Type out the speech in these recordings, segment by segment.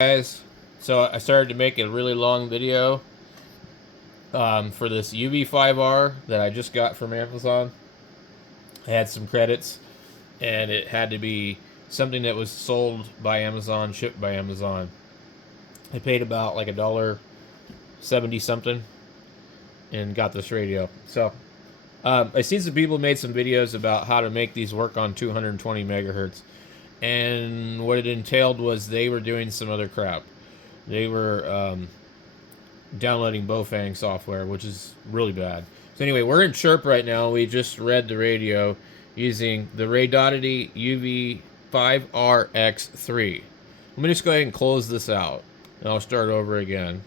Guys, so I started to make a really long video for this UV5R that I just got from Amazon. I had some credits, and it had to be something that was sold by Amazon, shipped by Amazon. I paid about like $1.70 something, and got this radio. So I seen some people made some videos about how to make these work on 220 megahertz, and what it entailed was they were doing some other crap. They were downloading BAOFENG software, which is really bad. So anyway, we're in Chirp right now. We just read the radio using the Radiotity UV5RX3. Let me just go ahead and close this out, and I'll start over again.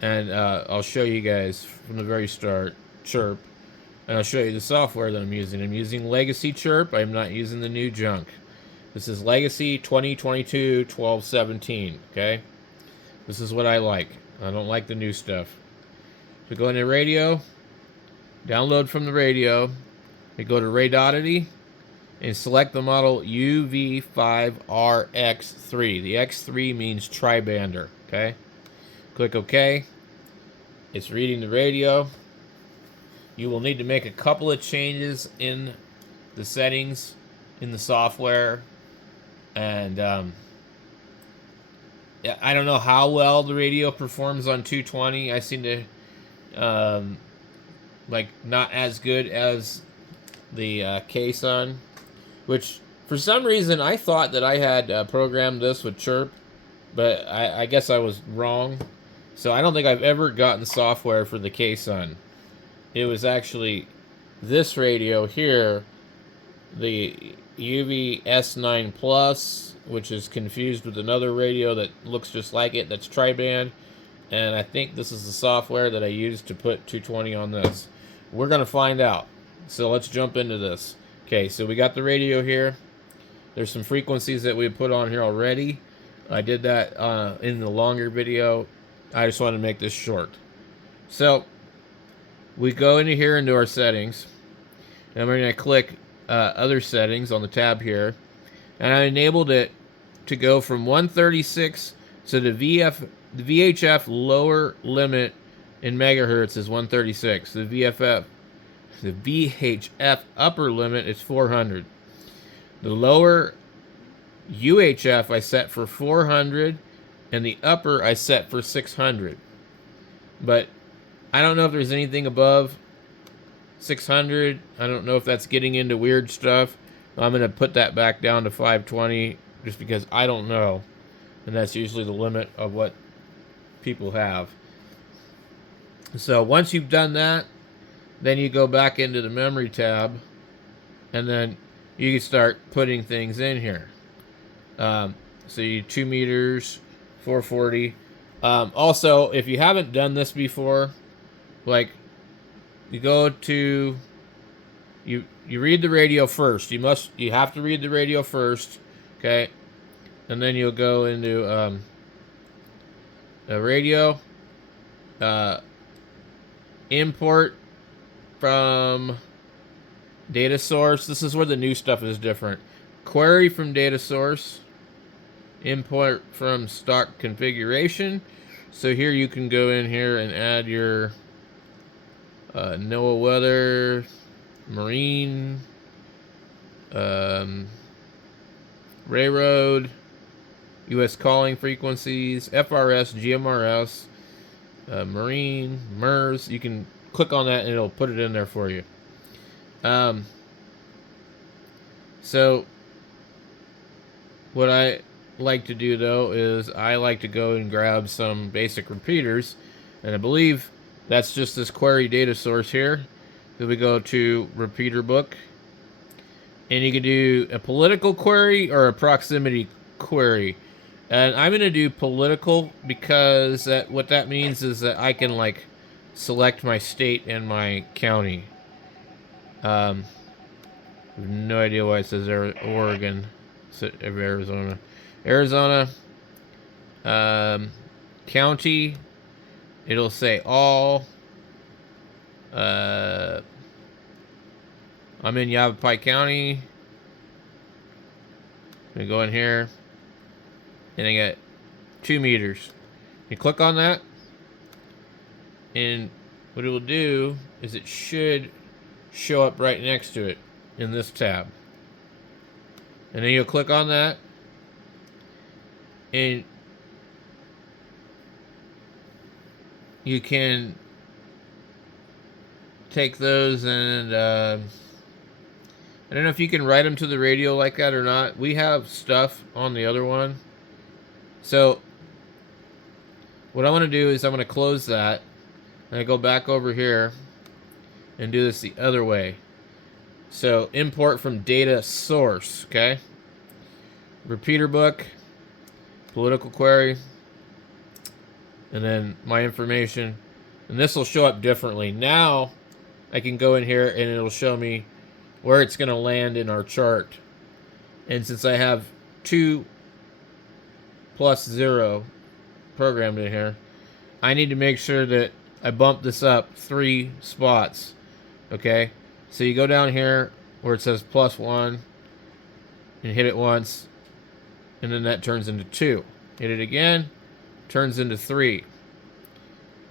And I'll show you guys from the very start, Chirp. And I'll show you the software that I'm using. I'm using Legacy Chirp. I'm not using the new junk. This is Legacy 2022-1217, okay? This is what I like. I don't like the new stuff. So go into radio, download from the radio, we go to Radiotity, and select the model UV5RX3. The X3 means tri-bander, okay? Click OK. It's reading the radio. You will need to make a couple of changes in the settings in the software, and yeah, I don't know how well the radio performs on 220. I seem to like not as good as the K-Sun, which for some reason I thought that I had programmed this with Chirp, but I guess I was wrong. So I don't think I've ever gotten software for the K-Sun. It was actually this radio here, the UV-S9 Plus, which is confused with another radio that looks just like it, that's tri-band. And I think this is the software that I used to put 220 on this. We're going to find out. So let's jump into this. Okay, so we got the radio here. There's some frequencies that we put on here already. I did that in the longer video. I just wanted to make this short. So we go into here into our settings, and we're going to click other settings on the tab here, and I enabled it to go from 136. So the VHF lower limit in megahertz is 136. The VHF upper limit is 400. The lower UHF I set for 400, and the upper I set for 600. But I don't know if there's anything above 600. I don't know if that's getting into weird stuff. I'm going to put that back down to 520 just because I don't know. And that's usually the limit of what people have. So once you've done that, then you go back into the memory tab, and then you can start putting things in here. So you 2 meters, 440. Also, if you haven't done this before, like, you go to, you read the radio first. You have to read the radio first, okay? And then you'll go into a radio, import from data source. This is where the new stuff is different. Query from data source, import from stock configuration. So here you can go in here and add your NOAA weather, marine, railroad, U.S. calling frequencies, FRS, GMRS, marine, MERS. You can click on that and it'll put it in there for you. So what I like to do though is I like to go and grab some basic repeaters, and I believe that's just this query data source here. Then we go to repeater book, and you can do a political query or a proximity query. And I'm going to do political because what that means is that I can like select my state and my county. I have no idea why it says Oregon, Arizona. Arizona, county, it'll say all. I'm in Yavapai County. Let me go in here. and I got 2 meters. You click on that, and what it will do is it should show up right next to it in this tab. And then you'll click on that, and you can take those and I don't know if you can write them to the radio like that or not. We have stuff on the other one. So what I want to do is I'm going to close that, and I go back over here and do this the other way. So import from data source, okay? Repeater book, political query, and then my information. And this will show up differently. Now I can go in here and it'll show me where it's going to land in our chart. And since I have 2 plus 0 programmed in here, I need to make sure that I bump this up 3 spots. Okay? So you go down here where it says +1 and hit it once, and then that turns into 2. Hit it again, turns into 3.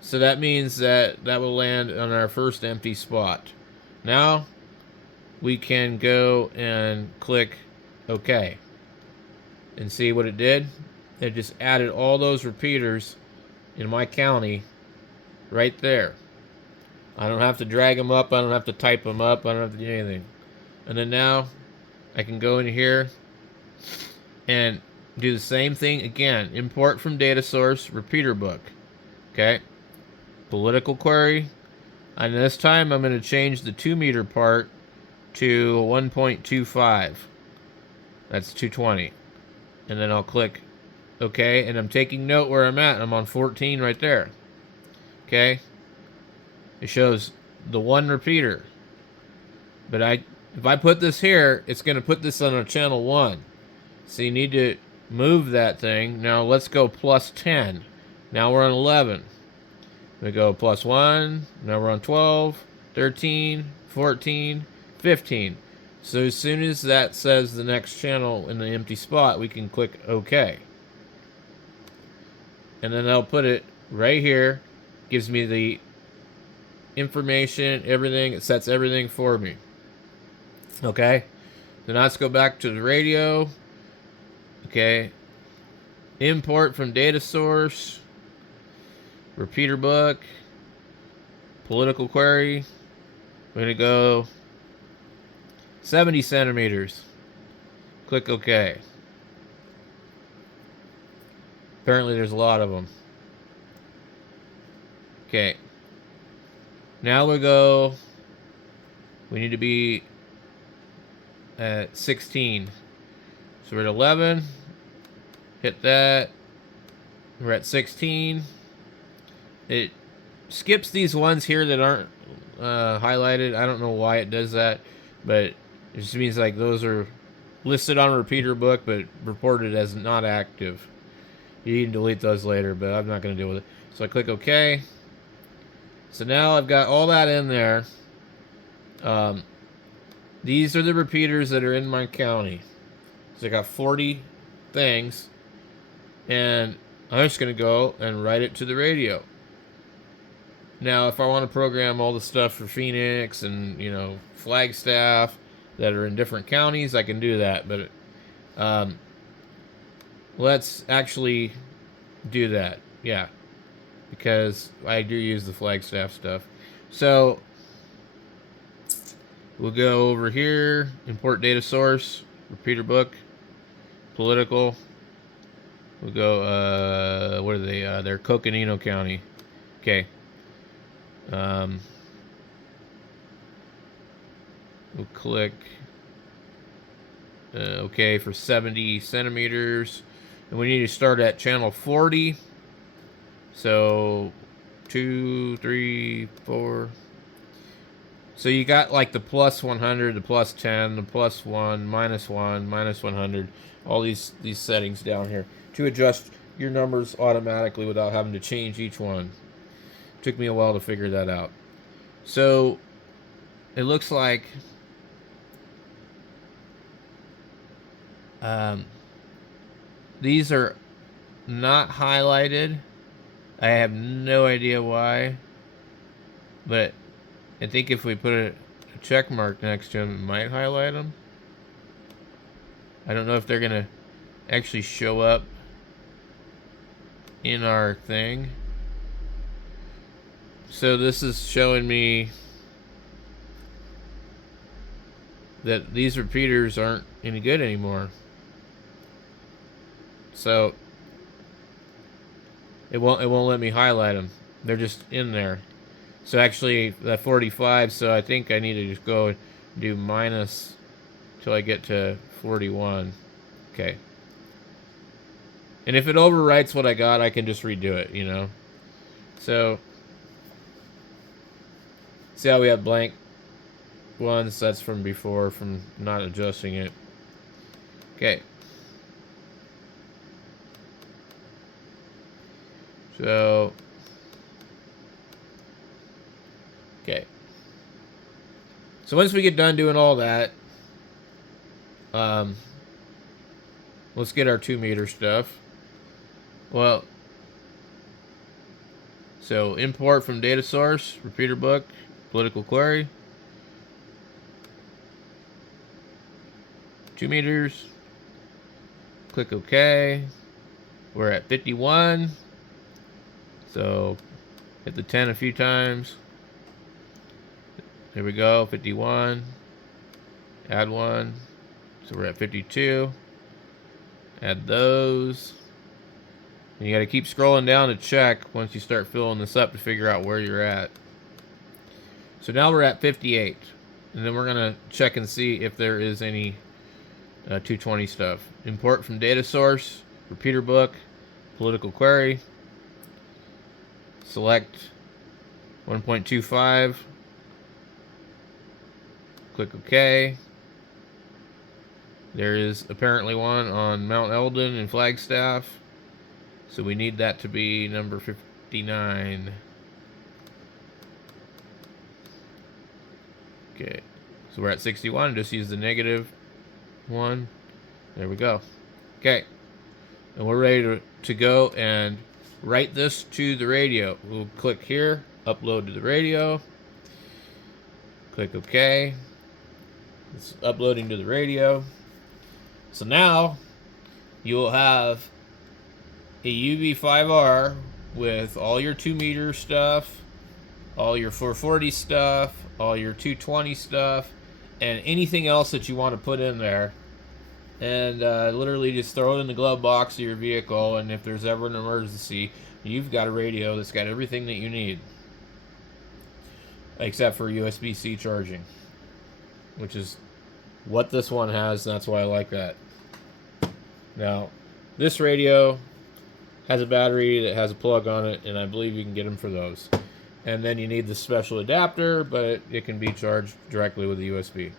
So that means that that will land on our first empty spot. Now we can go and click OK and see what it did. It just added all those repeaters in my county right there. I don't have to drag them up. I don't have to type them up. I don't have to do anything. And then now I can go in here and do the same thing again. Import from data source, repeater book. Okay. Political query. And this time I'm going to change the 2 meter part to 1.25. That's 220. And then I'll click OK. And I'm taking note where I'm at. I'm on 14 right there. Okay. It shows the 1 repeater. But if I put this here, it's going to put this on a channel 1. So you need to move that thing. Now let's go +10. Now we're on 11. We go +1. Now we're on 12, 13, 14, 15. So as soon as that says the next channel in the empty spot, we can click OK. And then I'll put it right here. Gives me the information, everything. It sets everything for me. Okay. Then let's go back to the radio. Okay. Import from data source. Repeater book. Political query. We're going to go 70 centimeters. Click OK. Apparently there's a lot of them. Okay. Now we need to be at 16. So we're at 11. Hit that. We're at 16. It skips these ones here that aren't highlighted. I don't know why it does that, but it just means like those are listed on a repeater book but reported as not active. You can delete those later, but I'm not going to deal with it. So I click OK. So now I've got all that in there. These are the repeaters that are in my county. So I got 40 things, and I'm just going to go and write it to the radio. Now, if I want to program all the stuff for Phoenix and, you know, Flagstaff that are in different counties, I can do that. But let's actually do that. Yeah. Because I do use the Flagstaff stuff. So we'll go over here, import data source, repeater book, political. We'll go, what are they? They're Coconino County. Okay. We'll click OK for 70 centimeters. And we need to start at channel 40. So 2, 3, 4. So you got like the +100, the +10, the +1, -1, -100. All these settings down here to adjust your numbers automatically without having to change each one. Took me a while to figure that out. So it looks like these are not highlighted. I have no idea why. But I think if we put a check mark next to them, it might highlight them. I don't know if they're going to actually show up in our thing. So this is showing me that these repeaters aren't any good anymore. So it won't let me highlight them. They're just in there. So actually that 45, so I think I need to just go and do minus till I get to 41. Okay. And if it overwrites what I got, I can just redo it, you know. So see how we have blank ones? That's from before, from not adjusting it. Okay. So, okay. So once we get done doing all that, let's get our 2-meter stuff. Well, so import from data source, repeater book, political query. 2 meters. Click OK. We're at 51. So hit the 10 a few times. There we go, 51. Add 1. So we're at 52. Add those. And you got to keep scrolling down to check once you start filling this up to figure out where you're at. So now we're at 58. And then we're going to check and see if there is any 220 stuff. Import from data source, repeater book, political query. Select 1.25. Click OK. There is apparently one on Mount Eldon in Flagstaff. So we need that to be number 59. Okay. So we're at 61. Just use the negative one. There we go. Okay. And we're ready to go and write this to the radio. We'll click here, upload to the radio. Click OK. It's uploading to the radio. So now you'll have a UV5R with all your 2-meter stuff, all your 440 stuff, all your 220 stuff, and anything else that you want to put in there. And literally just throw it in the glove box of your vehicle, and if there's ever an emergency, you've got a radio that's got everything that you need. Except for USB-C charging, which is what this one has, and that's why I like that. Now, this radio has a battery that has a plug on it, and I believe you can get them for those. And then you need the special adapter, but it can be charged directly with the USB.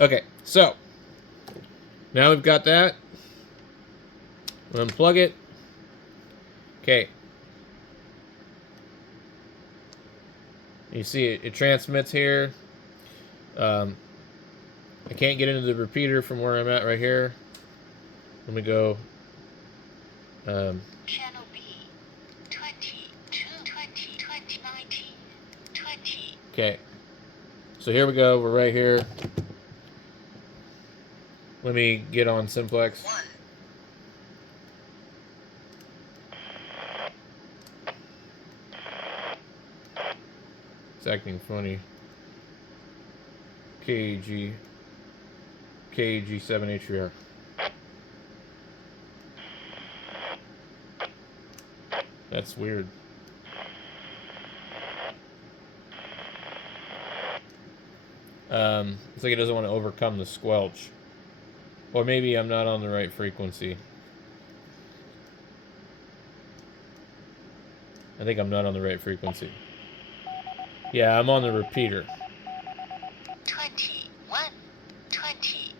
Okay, so now we've got that. We'll unplug it. Okay. You see it transmits here. I can't get into the repeater from where I'm at right here. Let me go. Channel B, 20, 20, 20, 19, 20. Okay. So here we go. We're right here. Let me get on simplex. 1. It's acting funny. KG7HVR. That's weird. It's like it doesn't want to overcome the squelch. Or maybe I'm not on the right frequency. I think I'm not on the right frequency. Yeah, I'm on the repeater. 21, 20,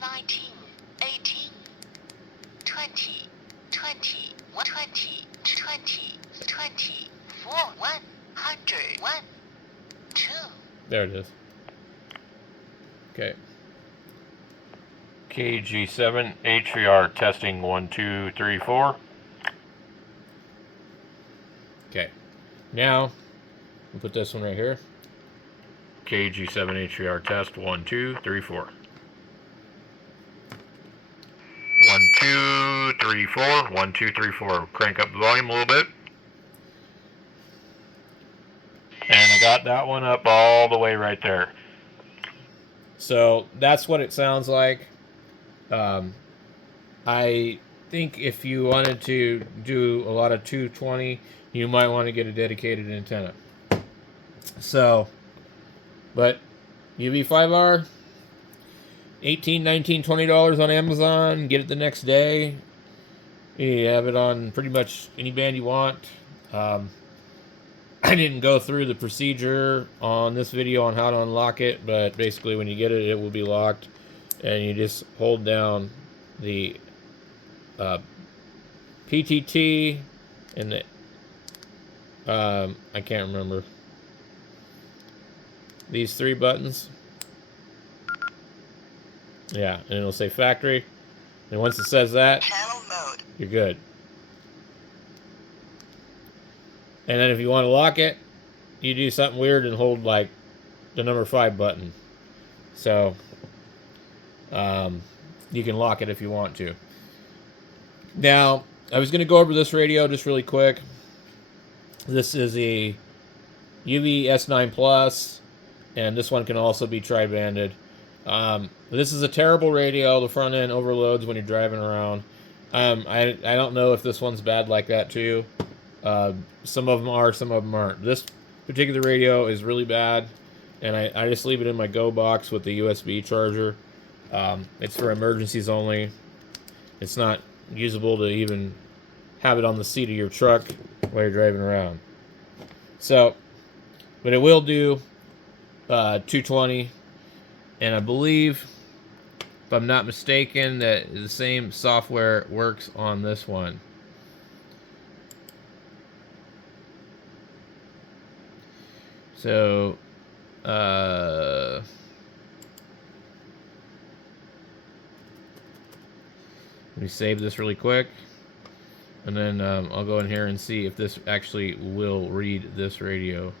19, 18, 20, 20, 20, 20, 24, 100, 1, 2. There it is. Okay. KG7 HVR testing 1, 2, 3, 4. Okay, now we'll put this one right here. KG7 HVR test 1, 2, 3, 4. 1, 2, 3, 4. 1, 2, 3, 4. Crank up the volume a little bit. And I got that one up all the way right there. So that's what it sounds like. I think if you wanted to do a lot of 220, you might want to get a dedicated antenna. So, but UV5R, $18, $19, $20 on Amazon. Get it the next day. You have it on pretty much any band you want. I didn't go through the procedure on this video on how to unlock it, but basically when you get it, it will be locked, and you just hold down the PTT and the I can't remember these three buttons. Yeah, and it'll say factory, and once it says that, Channel mode. you're good. And then if you want to lock it, you do something weird and hold like the number 5 button. So you can lock it if you want to. Now, I was going to go over this radio just really quick. This is a UV-S9 Plus, and this one can also be tri-banded. This is a terrible radio. The front end overloads when you're driving around. I don't know if this one's bad like that too. Some of them are, some of them aren't. This particular radio is really bad, and I just leave it in my Go box with the USB charger. It's for emergencies only. It's not usable to even have it on the seat of your truck while you're driving around. So, but it will do 220, and I believe, if I'm not mistaken, that the same software works on this one. So, let me save this really quick, and then I'll go in here and see if this actually will read this radio.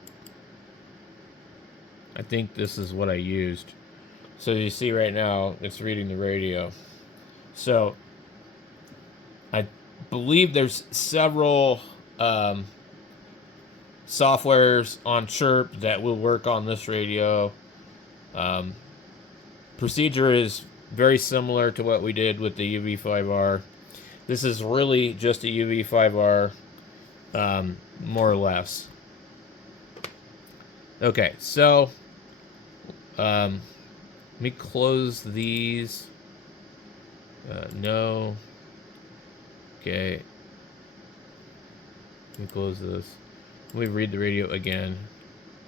I think this is what I used. So you see right now, it's reading the radio. So, I believe there's several softwares on Chirp that will work on this radio. Procedure is very similar to what we did with the UV5R. This is really just a UV5R, more or less. Okay, so let me close these. No. Okay. Let me close this. Let me read the radio again,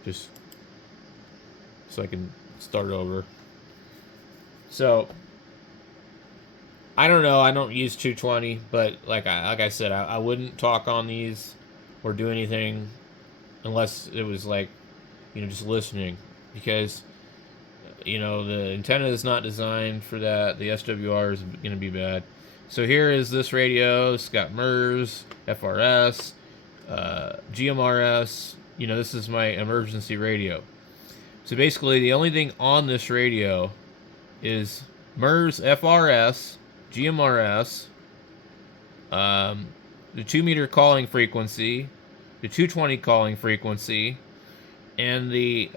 just so I can start over. So, I don't know. I don't use 220, but like I said, I wouldn't talk on these or do anything unless it was like, just listening, because the antenna is not designed for that. The SWR is going to be bad. So here is this radio. It's got MERS, FRS, GMRS. This is my emergency radio. So basically, the only thing on this radio is MERS, FRS, GMRS, the 2 meter calling frequency, the 220 calling frequency, and the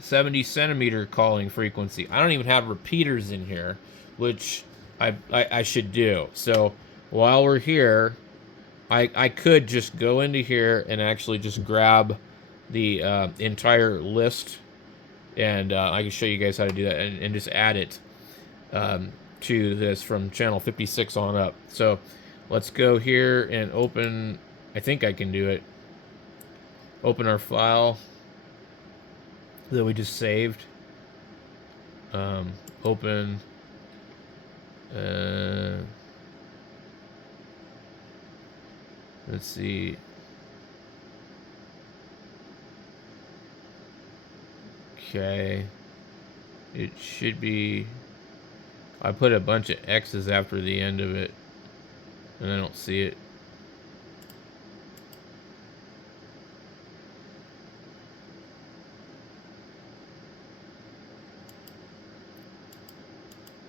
70 centimeter calling frequency. I don't even have repeaters in here, which I should do. So while we're here, I could just go into here and actually just grab the entire list, and I can show you guys how to do that, and just add it to this from channel 56 on up. So let's go here and open, I think I can do it, open our file that we just saved. Open let's see. Okay, it should be I put a bunch of X's after the end of it, and I don't see it.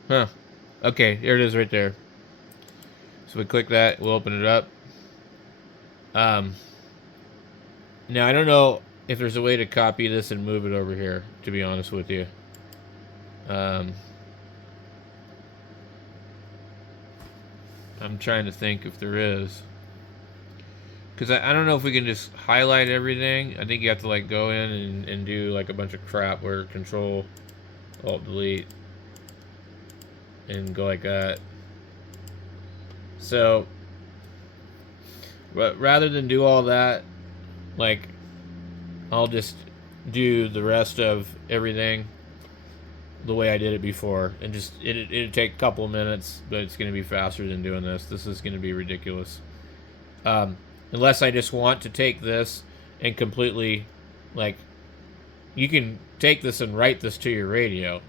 Huh. Okay, here it is right there. So we click that, we'll open it up. Now I don't know if there's a way to copy this and move it over here, to be honest with you. I'm trying to think if there is. Because I don't know if we can just highlight everything. I think you have to like go in and do like a bunch of crap where Control Alt Delete and go like that. So, but rather than do all that, like, I'll just do the rest of everything the way I did it before, and just it'd take a couple of minutes, but it's going to be faster than doing this. This is going to be ridiculous. Unless I just want to take this and completely, like, you can take this and write this to your radio,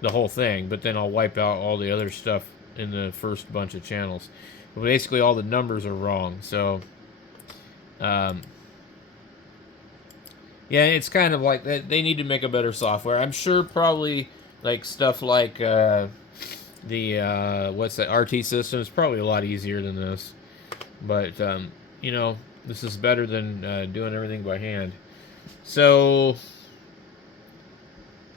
the whole thing, but then I'll wipe out all the other stuff in the first bunch of channels. But basically, all the numbers are wrong. So, yeah, it's kind of like that. They need to make a better software. I'm sure probably like stuff like the what's that, RT system is probably a lot easier than this. But you know, this is better than doing everything by hand. So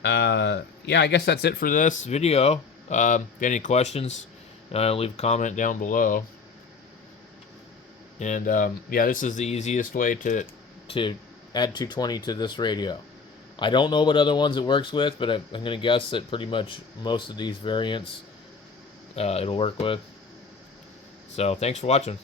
yeah, I guess that's it for this video. If you have any questions, leave a comment down below. And yeah, this is the easiest way to add 220 to this radio. I don't know what other ones it works with, but I'm going to guess that pretty much most of these variants it'll work with. So thanks for watching.